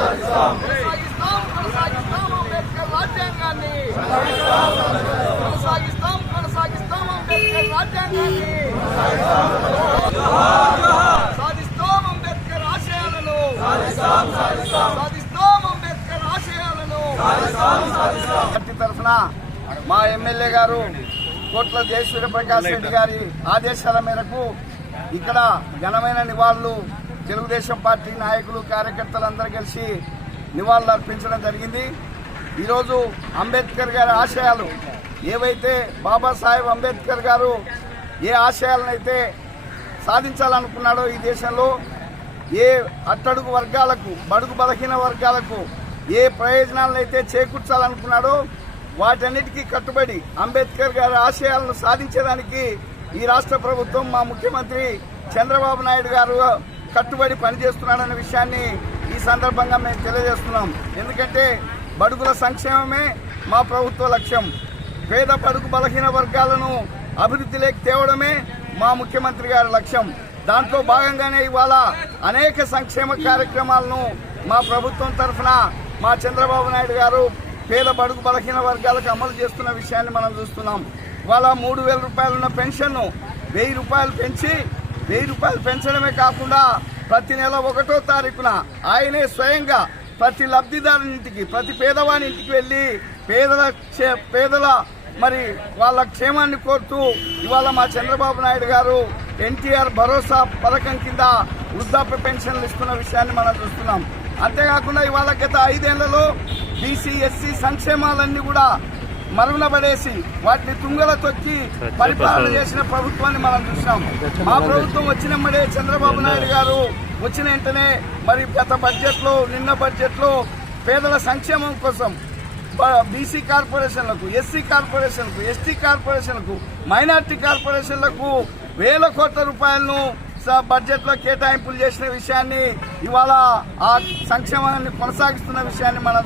కొనసాగిస్తాం కొనసాగిస్తాం అంబేద్కర్ రాజ్యాంగాన్ని. కొనసాగిస్తాం కొనసాగిస్తాం అంబేద్కర్ రాజ్యాంగాన్ని. సాధిస్తాం అంబేద్కర్ ఆశయాలను. సాధిస్తాం అంబేద్కర్ ఆశయాలను. పార్టీ తరఫున మా ఎమ్మెల్యే గారు కోట్ల జయసూర్య ప్రకాష్ రెడ్డి గారి ఆదేశాల మేరకు ఇక్కడ ఘనమైన నివాళులు తెలుగుదేశం పార్టీ నాయకులు కార్యకర్తలందరూ కలిసి నివాళులు అర్పించడం జరిగింది. ఈరోజు అంబేద్కర్ గారి ఆశయాలు ఏవైతే బాబాసాహెబ్ అంబేద్కర్ గారు ఏ ఆశయాలనైతే సాధించాలనుకున్నాడో ఈ దేశంలో ఏ అట్టడుగు వర్గాలకు బడుగు బలహీన వర్గాలకు ఏ ప్రయోజనాలనైతే చేకూర్చాలనుకున్నాడో వాటన్నిటికీ కట్టుబడి అంబేద్కర్ గారి ఆశయాలను సాధించడానికి ఈ రాష్ట్ర ప్రభుత్వం మా ముఖ్యమంత్రి చంద్రబాబు నాయుడు గారు కట్టుబడి పనిచేస్తున్నాడన్న విషయాన్ని ఈ సందర్భంగా మేము తెలియజేస్తున్నాం. ఎందుకంటే బడుగుల సంక్షేమమే మా ప్రభుత్వ లక్ష్యం. పేద బడుగు బలహీన వర్గాలను అభివృద్ధిలోకి తేవడమే మా ముఖ్యమంత్రి గారి లక్ష్యం. దాంట్లో భాగంగానే ఇవాళ అనేక సంక్షేమ కార్యక్రమాలను మా ప్రభుత్వం తరఫున మా చంద్రబాబు నాయుడు గారు పేద బడుగు బలహీన వర్గాలకు అమలు చేస్తున్న విషయాన్ని మనం చూస్తున్నాం. ఇవాళ మూడు వేల రూపాయలున్న పెన్షన్ను వెయ్యి రూపాయలు పెంచి వెయ్యి రూపాయలు పెంచడమే కాకుండా ప్రతి నెల ఒకటో తారీఖున ఆయనే స్వయంగా ప్రతి లబ్ధిదారుని ఇంటికి ప్రతి పేదవాని ఇంటికి వెళ్ళి పేదల పేదల మరి వాళ్ళ క్షేమాన్ని కోరుతూ ఇవాళ మా చంద్రబాబు నాయుడు గారు ఎన్టీఆర్ భరోసా పథకం కింద వృద్ధాప్య పెన్షన్లు ఇస్తున్న విషయాన్ని మనం చూస్తున్నాం. అంతేకాకుండా ఇవాళ గత ఐదేళ్ళలో బీసీ ఎస్సీ సంక్షేమాలన్నీ కూడా మరుగున పడేసి వాటిని తుంగల తొక్కి పరిపాలన చేసిన ప్రభుత్వాన్ని మనం చూసాం మా ప్రభుత్వం వచ్చినమ్మడే చంద్రబాబు నాయుడు గారు వచ్చిన వెంటనే మరి గత బడ్జెట్లో నిన్న బడ్జెట్లో పేదల సంక్షేమం కోసం బీసీ కార్పొరేషన్లకు ఎస్సీ కార్పొరేషన్లకు ఎస్టీ కార్పొరేషన్లకు మైనార్టీ కార్పొరేషన్లకు వేల కోట్ల రూపాయలను బడ్జెట్లో కేటాయింపులు చేసిన విషయాన్ని ఇవాళ ఆ సంక్షేమాన్ని కొనసాగిస్తున్న విషయాన్ని మనం